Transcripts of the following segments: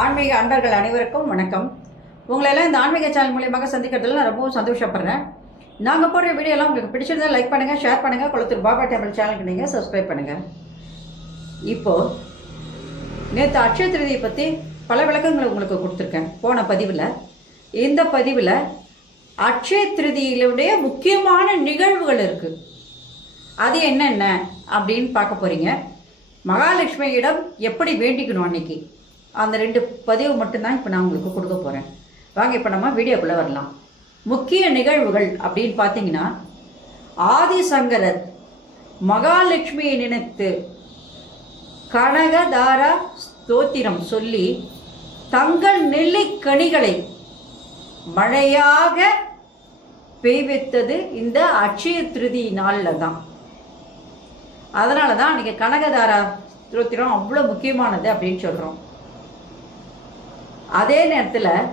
ஆன்மீக அன்பர்கள் அனைவருக்கும் வணக்கம். உங்களெல்லாம் இந்த ஆன்மீக சேனல் மூலியமாக சந்திக்கிறதுல நான் ரொம்பவும் சந்தோஷப்படுறேன். நாங்கள் போடுற வீடியோலாம் உங்களுக்கு பிடிச்சிருந்தா லைக் பண்ணுங்கள், ஷேர் பண்ணுங்கள். கொளத்தூர் பாபா டெம்பிள் சேனலுக்கு நீங்கள் சப்ஸ்கிரைப் பண்ணுங்கள். இப்போது நேற்று அட்சய திருதியை பற்றி பல விளக்கங்களை உங்களுக்கு கொடுத்துருக்கேன் போன பதிவில். இந்த பதிவில் அட்சய திருதியிலுடைய முக்கியமான நிகழ்வுகள் இருக்குது. அது என்னென்ன அப்படின்னு பார்க்க போகிறீங்க. மகாலட்சுமியிடம் எப்படி வேண்டிக்கணும் அன்னைக்கு, அந்த 2 பதிவு மட்டும்தான் இப்போ நான் உங்களுக்கு கொடுக்க போகிறேன். வாங்க இப்போ நம்ம வீடியோக்குள்ளே வரலாம். முக்கிய நிகழ்வுகள் அப்படின்னு பார்த்தீங்கன்னா, ஆதிசங்கரர் மகாலட்சுமியை நினைத்து கனகதாரா ஸ்தோத்திரம் சொல்லி தங்கள் நெல்லிக்கனிகளை மழையாக பெய்வித்தது இந்த அட்சய திருதி நாளில் தான். அதனால தான் அன்றைக்கி கனகதாரா ஸ்தோத்திரம் அவ்வளோ முக்கியமானது அப்படின்னு சொல்கிறோம். அதே நேரத்தில்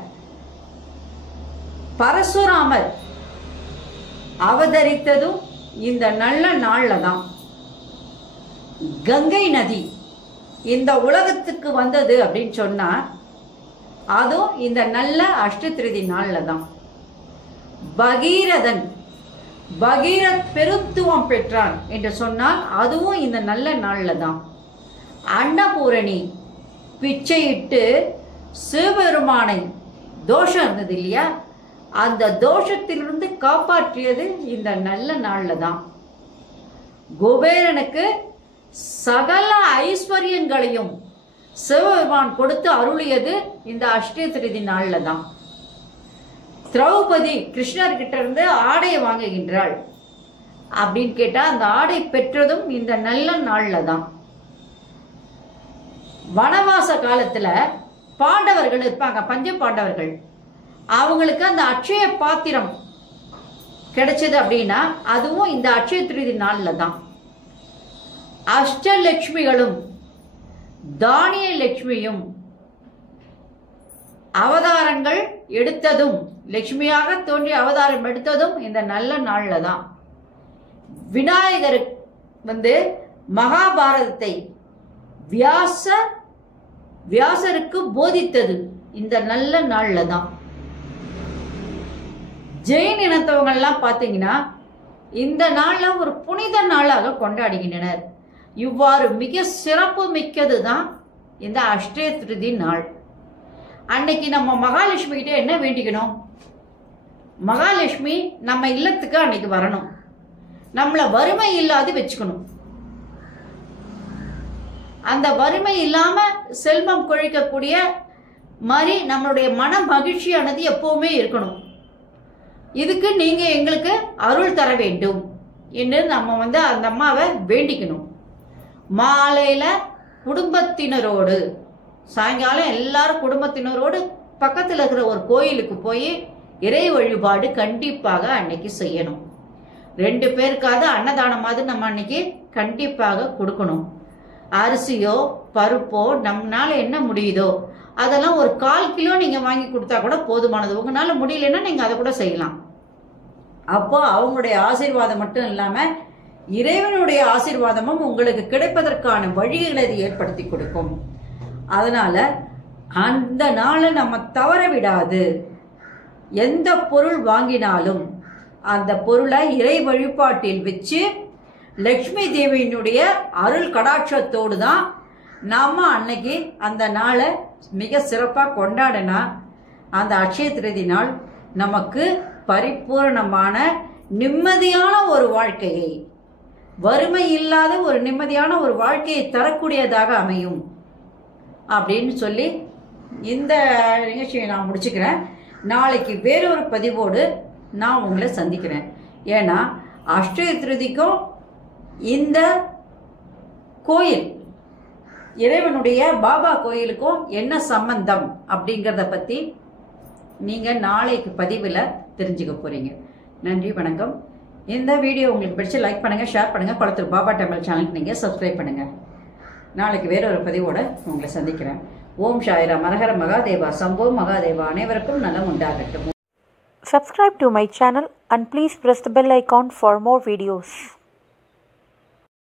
பரசுராமர் அவதரித்ததும் இந்த நல்ல நாளில் தான். கங்கை நதி இந்த உலகத்துக்கு வந்தது அப்படின்னு சொன்னால் அதுவும் இந்த நல்ல அஷ்டதிருதி நாளில் தான். பகீரத் பெருத்துவம் பெற்றான் என்று சொன்னால் அதுவும் இந்த நல்ல நாளில் தான். அன்னபூரணி பிச்சையிட்டு சிவபெருமானை தோஷம் இருந்தது இல்லையா, அந்த தோஷத்திலிருந்து காப்பாற்றியது இந்த நல்ல நாளில் தான். குபேரனுக்கு சகல ஐஸ்வர்யங்களையும் சிவபெருமான் கொடுத்து அருளியது இந்த அஷ்டய திருதி நாளில் தான். திரௌபதி கிருஷ்ணர்கிட்ட இருந்து ஆடையை வாங்குகின்றாள் அப்படின்னு கேட்டால் அந்த ஆடை பெற்றதும் இந்த நல்ல நாளில் தான். வனவாச காலத்தில் பாண்டவர்கள் இருப்பாங்க, பஞ்ச பாண்டவர்கள், அவங்களுக்கு அந்த அட்சய பாத்திரம் கிடைச்சது அப்படின்னா அதுவும் இந்த அட்சய திருதி நாளில் தான். அஷ்டலட்சுமிகளும் தானிய லட்சுமியும் அவதாரங்கள் எடுத்ததும், லட்சுமியாக தோன்றி அவதாரம் எடுத்ததும் இந்த நல்ல நாளில் தான். விநாயகர் மகாபாரதத்தை வியாசருக்கு போதித்தது இந்த நல்ல நாளில் தான். ஜெயின் இனத்தவங்கள்லாம் பார்த்தீங்கன்னா இந்த நாளில் ஒரு புனித நாளாக கொண்டாடுகின்றனர். இவ்வாறு மிக சிறப்பு மிக்கது தான் இந்த அஷ்டய திருதி நாள். அன்னைக்கு நம்ம மகாலட்சுமி கிட்ட என்ன வேண்டிக்கணும்? மகாலட்சுமி நம்ம இல்லத்துக்கு அன்னைக்கு வரணும், நம்மளை வறுமை இல்லாது வச்சுக்கணும். அந்த வறுமை இல்லாமல் செல்வம் கொழிக்கக்கூடிய மாதிரி நம்மளுடைய மன மகிழ்ச்சியானது எப்பவுமே இருக்கணும். இதுக்கு நீங்கள் எங்களுக்கு அருள் தர வேண்டும் என்று நம்ம அந்த அம்மாவை வேண்டிக்கணும். மாலையில் குடும்பத்தினரோடு, சாயங்காலம் எல்லாரும் குடும்பத்தினரோடு பக்கத்தில் இருக்கிற ஒரு கோயிலுக்கு போய் இறை வழிபாடு கண்டிப்பாக அன்னைக்கு செய்யணும். 2 பேருக்காவது அன்னதானமாவது நம்ம அன்னைக்கு கண்டிப்பாக கொடுக்கணும். அரிசியோ பருப்போ நம்மளால என்ன முடியுதோ அதெல்லாம் ஒரு 1/4 கிலோ நீங்கள் வாங்கி கொடுத்தா கூட போதுமானது. உங்களால் முடியலன்னா நீங்கள் அதை கூட செய்யலாம். அப்போ அவங்களுடைய ஆசீர்வாதம் மட்டும் இல்லாமல் இறைவனுடைய ஆசீர்வாதமும் உங்களுக்கு கிடைப்பதற்கான வழிகளை அது ஏற்படுத்தி கொடுக்கும். அதனால் அந்த நாளை நம்ம தவற விடாது. எந்த பொருள் வாங்கினாலும் அந்த பொருளை இறை வழிபாட்டில் வச்சு லக்ஷ்மி தேவியினுடைய அருள் கடாட்சத்தோடு தான் நாம் அன்னைக்கு அந்த நாளை மிக சிறப்பாக கொண்டாடினா அந்த அட்சய திருதி நாள் நமக்கு பரிபூர்ணமான நிம்மதியான ஒரு வாழ்க்கையை, வறுமை இல்லாத ஒரு நிம்மதியான ஒரு வாழ்க்கையை தரக்கூடியதாக அமையும் அப்படின்னு சொல்லி இந்த நிகழ்ச்சியை நான் முடிச்சுக்கிறேன். நாளைக்கு வேறொரு பதிவோடு நான் உங்களை சந்திக்கிறேன். ஏன்னா அஷ்டய திருதிக்கும் இந்த கோயில், இறைவனுடைய பாபா கோயிலுக்கும் என்ன சம்பந்தம் அப்படிங்கிறத பற்றி நீங்கள் நாளைக்கு பதிவில் தெரிஞ்சுக்க போகிறீங்க. நன்றி, வணக்கம். இந்த வீடியோ உங்களுக்கு பிடிச்சி லைக் பண்ணுங்கள், ஷேர் பண்ணுங்கள். கொளத்தூர் பாபா டெம்பிள் சேனலுக்கு நீங்கள் சப்ஸ்கிரைப் பண்ணுங்கள். நாளைக்கு வேறொரு பதிவோடு உங்களை சந்திக்கிறேன். ஓம் சாய்ராம், ஹர ஹர மகாதேவா, சம்போ மகாதேவா. அனைவருக்கும் நலம் உண்டாகட்டும். Subscribe to my channel and please press the bell icon for more videos.